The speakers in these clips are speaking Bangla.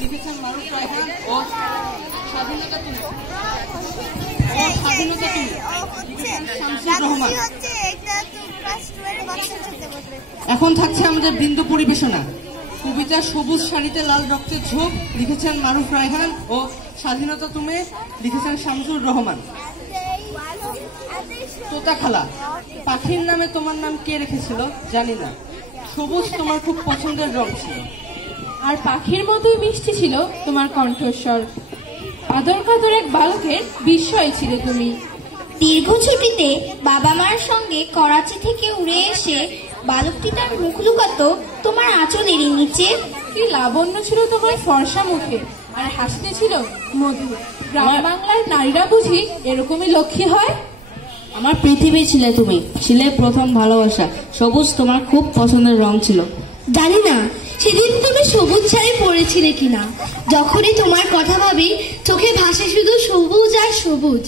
লিখেছেন মারুফ রায়হান ও স্বাধীনতা তুমি শামসুর রহমান। এখন থাকছে আমাদের বৃন্দ পরিবেশনা। কবিতা সবুজ শাড়িতে লাল রক্তের ঝোঁক লিখেছেন মারুফ রায়হান ও স্বাধীনতা তুমি লিখেছেন শামসুর রহমান। তোতা খালা, পাখির নামে তোমার নাম কে রেখেছিল জানি না, সবুজ তোমার খুব পছন্দের রং ছিল, আর পাখির মতোই মিষ্টি ছিল তোমার কণ্ঠস্বর। আদর কাদর এক বালকের বিস্ময় ছিল তুমি। দীর্ঘ ছুটিতে বাবা মার সঙ্গে করাচি থেকে উড়ে এসে বালকটি তার মুখ লুকাতো তোমার আঁচলেরই নিচে। কি লাবণ্য ছিল তোমার ফর্সা মুখে, আর হাসতে ছিল মধু। গ্রাম বাংলার নারীরা বুঝি এরকমই লক্ষ্মী হয়। আমার পৃথিবী ছিলে তুমি, ছিলে প্রথম ভালোবাসা। সবুজ তোমার খুব পছন্দের রং ছিল। জানি না সেদিন তুমি সবুজ শাড়ি পরেছিলে কিনা, যখনই তোমার কথা ভাবি চোখে ভাসে শুধু সবুজ আর সবুজ।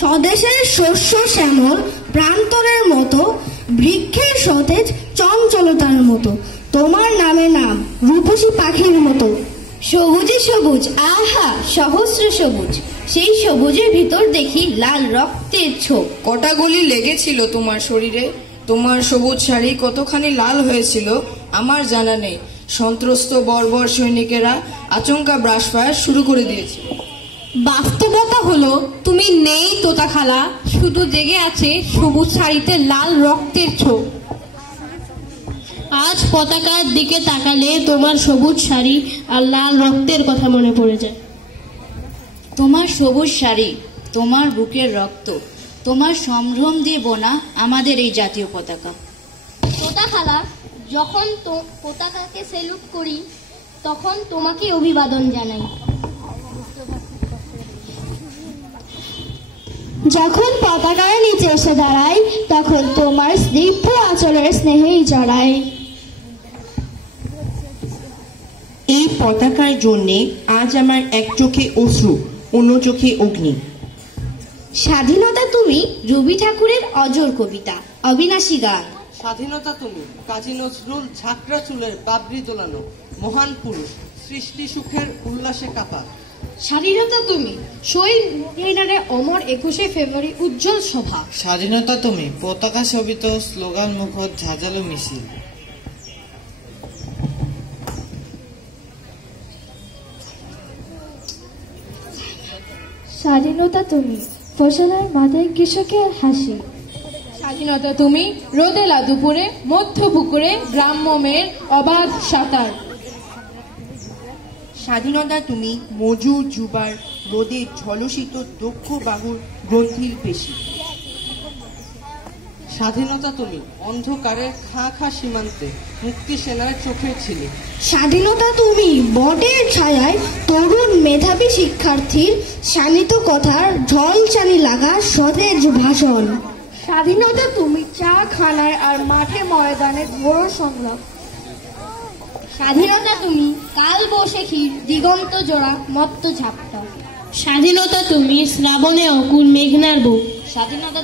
স্বদেশের শস্য শ্যামল প্রান্তরের মতো, বৃক্ষের সতেজ চঞ্চলতার মতো, তোমার নামে নাম রূপসী পাখির মতো। সবুজে সবুজ, আহা সহস্র সবুজ, সেই সবুজের ভিতর দেখি লাল রক্তের ছোপ। কটা গুলি লেগেছিল তোমার শরীরে, তোমার সবুজ শাড়ি কতখানি লাল হয়েছিল আমার জানা নেই। সন্ত্রস্ত বর্বর সৈনিকেরা আচমকা ব্রাশ ফায়ার শুরু করে দিয়েছে। বাস্তবতা হলো তুমি নেই তোতা খালা, শুধু জেগে আছে সবুজ শাড়িতে লাল রক্তের ছোপ। আজ পতাকার দিকে তাকালে তোমার সবুজ শাড়ি আর লাল রক্তের কথা মনে পড়ে যায়। তোমার সবুজ শাড়ি, তোমার বুকের রক্ত, তোমার সম্ভ্রম দিয়ে বোনা আমাদের এই জাতীয় পতাকা। তোতা খালা, যখন পতাকাকে সেলুট করি তখন তোমাকে অভিবাদন জানাই। যখন পতাকার নিচে এসে দাঁড়াই তখন তোমার স্নিগ্ধ আঁচলের স্নেহেই জড়াই। এই পতাকার জন্যে আজ আমার এক চোখে অশ্রু, অন্য চোখে অগ্নি। স্বাধীনতা তুমি রবি ঠাকুরের অজর কবিতা, অবিনাশী গান। স্বাধীনতা তুমি কাজী নজরুল ঝাঁকড়া চুলের বাবরি দোলানো মহান পুরুষ, সৃষ্টি সুখের উল্লাসে কাপা। স্বাধীনতা তুমি শহীদ মিনারে অমর 21শে ফেব্রুয়ারি উজ্জ্বল সভা। স্বাধীনতা তুমি পতাকা শোভিত স্লোগান মুখর ঝাঁঝালো মিছিল। স্বাধীনতা তুমি ফসলের মাথায় কৃষকের হাসি। স্বাধীনতা তুমি রোদেলা দুপুরে মধ্য পুকুরে গ্রাম্য মেয়ের অবাধ সাঁতার। স্বাধীনতা তুমি মজু যুবার রোদে ঝলসিত দক্ষ বাহুর গ্রন্থির পেশি। স্বাধীনতা তুমি অন্ধকারে খা খা সীমান্তে মুক্তি সেনার চোখের ছিলে। স্বাধীনতা তুমি বটের ছায়ায় তরুণ মেধাবী শিক্ষার্থীর শানিত কথার ঝলসানি লাগা সতেজ ভাষণ। স্বাধীনতা তুমি চা খানায় আর মাঠে ময়দানে ঘোর সংগ্রাম। স্বাধীনতা তুমি কাল বৈশাখীর দিগন্ত জোড়া মত্ত ঝাপটা। স্বাধীনতা তুমি শ্রাবণে অকুল মেঘনার বুক। স্বাধীনতা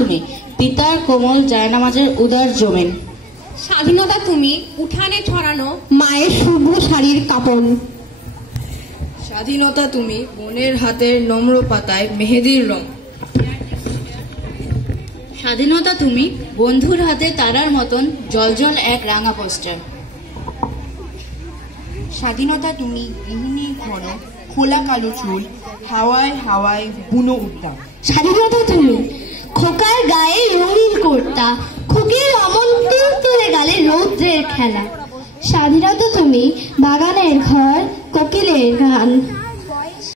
তুমি পিতার কোমল জায়নামাজের উদার জমিন। স্বাধীনতা তুমি উঠানে ছড়ানো মায়ের শুভ শাড়ির কাপড়। স্বাধীনতা তুমি বোনের হাতের নম্র পাতায় মেহেদির রং। স্বাধীনতা তুমি বন্ধুর হাতে তারার মতন জলজল এক রাঙা পোস্টার। স্বাধীনতা তুমি গৃহিণী ঘন খোলা কালো চুল, হাওয়ায় হাওয়ায় বুনো উদ্যান। স্বাধীনতা তুমি খোকার গায়ে রঙিন কর্তা, খুকির অমন তুলে গালে রৌদ্রের খেলা। স্বাধীনতা তুমি বাগানের ঘর, কোকিলের গান।